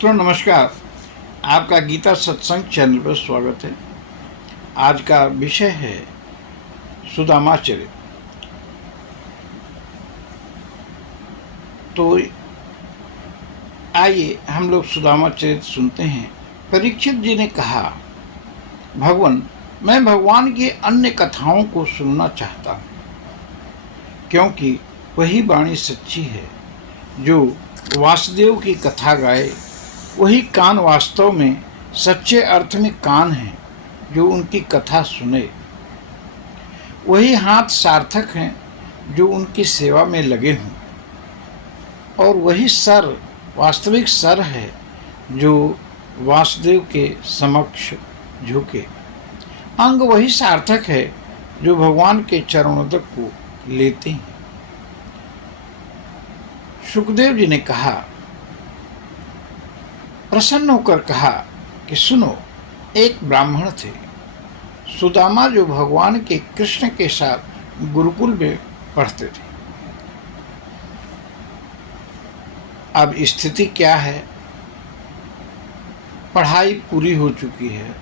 मित्रों नमस्कार। आपका गीता सत्संग चैनल पर स्वागत है। आज का विषय है सुदामा चरित्र। तो आइए हम लोग सुदामा चरित्र सुनते हैं। परीक्षित जी ने कहा, भगवान, मैं भगवान की अन्य कथाओं को सुनना चाहता हूँ, क्योंकि वही वाणी सच्ची है। जो वासुदेव की कथा गाए वही कान वास्तव में सच्चे अर्थ में कान हैं। जो उनकी कथा सुने वही हाथ सार्थक हैं जो उनकी सेवा में लगे हों, और वही सर वास्तविक सर है जो वासुदेव के समक्ष झुके। अंग वही सार्थक है जो भगवान के चरणोदक को लेते हैं। सुखदेव जी ने कहा, प्रसन्न होकर कहा कि सुनो, एक ब्राह्मण थे सुदामा जो भगवान के कृष्ण के साथ गुरुकुल में पढ़ते थे। अब स्थिति क्या है? पढ़ाई पूरी हो चुकी है,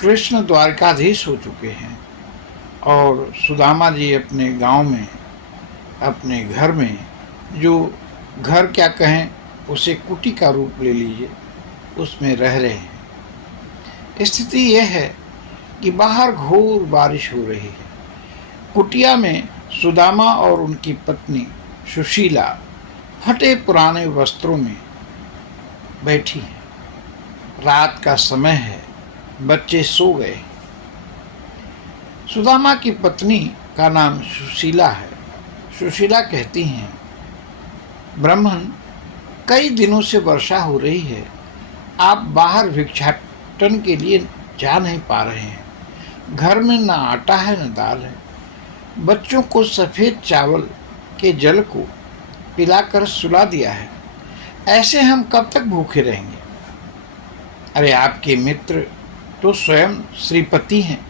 कृष्ण द्वारकाधीश हो चुके हैं, और सुदामा जी अपने गांव में, अपने घर में, जो घर क्या कहें उसे कुटी का रूप ले लीजिए, उसमें रह रहे हैं। स्थिति यह है कि बाहर घोर बारिश हो रही है। कुटिया में सुदामा और उनकी पत्नी सुशीला फटे पुराने वस्त्रों में बैठी हैं। रात का समय है, बच्चे सो गए। सुदामा की पत्नी का नाम सुशीला है। सुशीला कहती हैं, ब्राह्मण, कई दिनों से वर्षा हो रही है, आप बाहर भिक्षाटन के लिए जा नहीं पा रहे हैं। घर में न आटा है न दाल है। बच्चों को सफ़ेद चावल के जल को पिलाकर सुला दिया है। ऐसे हम कब तक भूखे रहेंगे? अरे, आपके मित्र तो स्वयं श्रीपति हैं।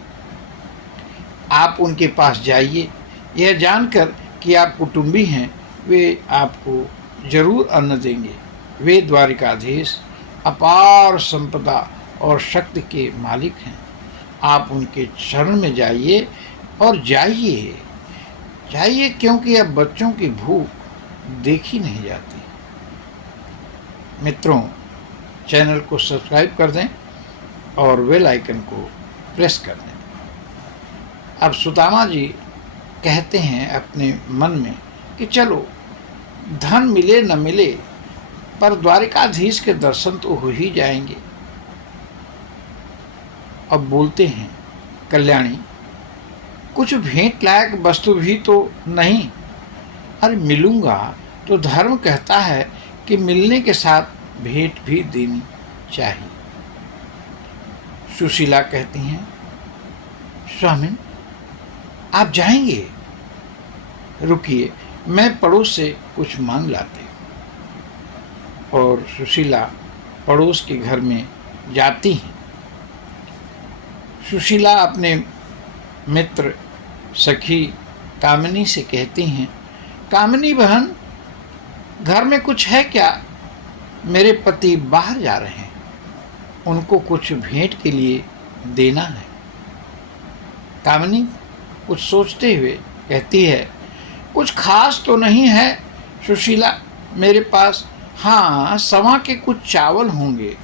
आप उनके पास जाइए, यह जानकर कि आप कुटुंबी हैं, वे आपको जरूर अन्न देंगे। वे द्वारिकाधीश, अपार संपदा और शक्ति के मालिक हैं। आप उनके शरण में जाइए, और जाइए, क्योंकि अब बच्चों की भूख देखी नहीं जाती। मित्रों, चैनल को सब्सक्राइब कर दें और बेल आइकन को प्रेस कर दें। अब सुदामा जी कहते हैं अपने मन में कि चलो, धन मिले न मिले, पर द्वारिकाधीश के दर्शन तो हो ही जाएंगे। अब बोलते हैं, कल्याणी, कुछ भेंट लायक वस्तु भी तो नहीं? अरे, मिलूंगा तो धर्म कहता है कि मिलने के साथ भेंट भी देनी चाहिए। सुशीला कहती हैं, स्वामी, आप जाएंगे? रुकिए, मैं पड़ोस से कुछ मांग लाती हूँ। और सुशीला पड़ोस के घर में जाती हैं। सुशीला अपने मित्र सखी कामिनी से कहती हैं, कामिनी बहन, घर में कुछ है क्या? मेरे पति बाहर जा रहे हैं, उनको कुछ भेंट के लिए देना है। कामिनी कुछ सोचते हुए कहती है, कुछ खास तो नहीं है सुशीला मेरे पास। हाँ, सवा के कुछ चावल होंगे,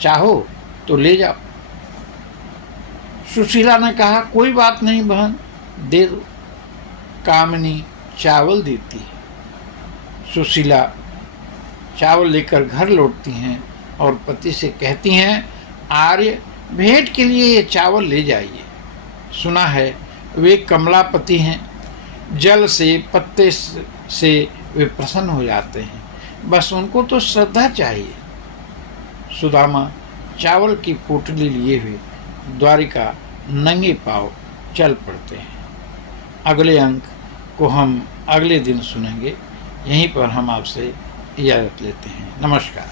चाहो तो ले जाओ। सुशीला ने कहा, कोई बात नहीं बहन, दे दो। कामिनी चावल देती है। सुशीला चावल लेकर घर लौटती हैं और पति से कहती हैं, आर्य, भेंट के लिए ये चावल ले जाइए। सुना है वे कमलापति हैं, जल से, पत्ते से वे प्रसन्न हो जाते हैं, बस उनको तो श्रद्धा चाहिए। सुदामा चावल की पोटली लिए हुए द्वारिका नंगे पांव चल पड़ते हैं। अगले अंक को हम अगले दिन सुनेंगे। यहीं पर हम आपसे इजाज़त लेते हैं। नमस्कार।